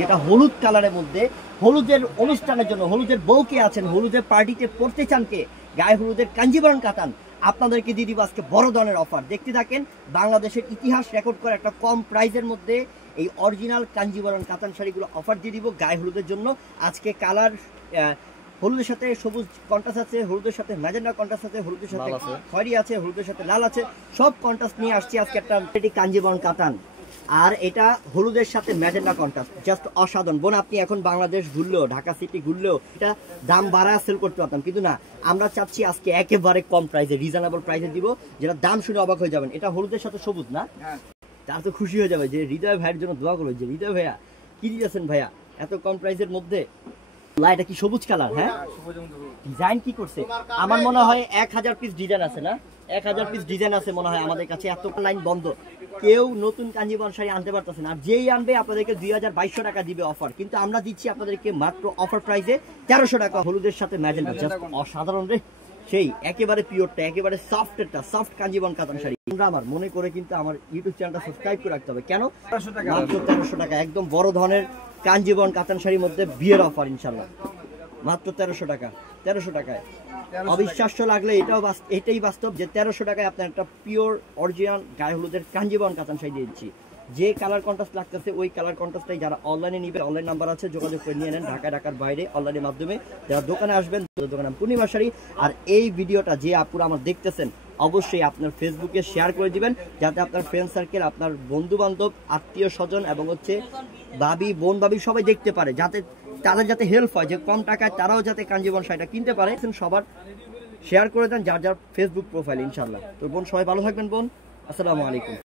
যেটা হলুদ কালারের মধ্যে, হলুদের অনুষ্ঠানের জন্য, হলুদের বউকে আছেন, হলুদের পার্টিতে পড়তে চান কে, গায়ে হলুদের কাঞ্জিবরম কাতান, আপনাদেরকে দিয়ে দিব আজকে বড় ধরনের অফার। দেখতে থাকেন, বাংলাদেশের ইতিহাস রেকর্ড করা একটা কম প্রাইসের মধ্যে এই অরিজিনাল কাঞ্জিবরম কাতান শাড়িগুলো অফার দিয়ে দিব গায়ে হলুদের জন্য। আজকে কালার হলুদের সাথে সবুজ কন্ট্রাস্ট আছে, হলুদের সাথে ম্যাজেন্ডা কন্ট্রাস্ট আছে, হলুদের সাথে খয়েরি আছে, হলুদের সাথে লাল আছে, সব কন্ট্রাস্ট নিয়ে আসছি আজকে একটা কাঞ্জিবরম কাতান। আর এটা হলুদের সাথে ম্যাজেন্ডা কন্ট্রাস্ট, জাস্ট অসাধারণ। বোন আপনি এখন বাংলাদেশ ঘুরলেও, ঢাকা সিটি ঘুরলেও এটা দাম বাড়ায় সেল করতে পারতাম, কিন্তু না, আমরা চাচ্ছি আজকে একেবারে কম প্রাইসে, রিজনেবল প্রাইসে দিব, যেটা দাম শুনে অবাক হয়ে যাবেন। এটা হলুদের সাথে সবুজ না, তার তো খুশি হয়ে যাবে যে হৃদয় ভাইয়ের জন্য দোয়া করবে, যে হৃদয় ভাইয়া কি দিয়েছেন ভাইয়া এত কম প্রাইসের মধ্যে। এটা কি সবুজ কালার? হ্যাঁ, ডিজাইন কি করছে, আমার মনে হয় 1000 পিস ডিজাইন আছে না, 1000 পিস ডিজাইন আছে মনে হয় আমাদের কাছে। এত লাইন বন্ধ, কেউ নতুন কাঞ্জিবরম শাড়ি আনতে পারতেছে না। আর যেই আনবে আপনাদেরকে 2200 টাকা দিবে অফার, কিন্তু আমরা দিচ্ছি আপনাদেরকে মাত্র অফার প্রাইসে 1300 টাকা। হলুদের সাথে ম্যাজেন্ডা, জাস্ট অসাধারণ রে, সেই একেবারে পিওরটা, একেবারে সফটেরটা, সফট কাঞ্জিবরম কাতান শাড়ি। তোমরা আমার মনে করে কিন্তু আমার ইউটিউব চ্যানেলটা সাবস্ক্রাইব করে রাখতে হবে। কেন? মাত্র 1300 টাকা, একদম বড় ধরনের কাঞ্জিবরম কাতান শাড়ির মধ্যে বিয়ের অফার ইনশাল্লাহ, মাত্র 1300 টাকা। 1300 টাকায় অবিশ্বাস্য লাগলে এটাই বাস্তব যে 1300 টাকায় আপনার একটা পিওর অরিজিনাল গায়ে হলুদের কাঞ্জিবরম কাতান শাড়ি দিয়ে দিচ্ছি। যে কালার কন্ট্রাস্ট লাগতেছে ওই কালার কন্ট্রাস্টটাই যারা অনলাইনে নিবে, অনলাইন নাম্বার আছে, যোগাযোগ করে নিয়ে নেন। ঢাকার বাইরে অনলাইনের মাধ্যমে যারা দোকানে আসবেন, দোকানের নাম পূর্ণিমা শাড়ি। আর এই ভিডিওটা যে আপুরা আমার দেখতেছেন, অবশ্যই আপনার ফেসবুকে শেয়ার করে দিবেন, যাতে আপনার ফ্রেন্ড সার্কেল, আপনার বন্ধু বান্ধব, আত্মীয় স্বজন এবং ভাবি, বোন ভাবি সবাই দেখতে পারে, যাতে তাদের যাতে হেল্প হয়, যে কম টাকায় তারাও যাতে কাঞ্জিবরম শাড়িটা কিনতে পারে। সবার শেয়ার করে দেন যার যার ফেসবুক প্রোফাইল ইনশাল্লাহ। তো বোন সবাই ভালো থাকবেন বোন, আসসালামু আলাইকুম।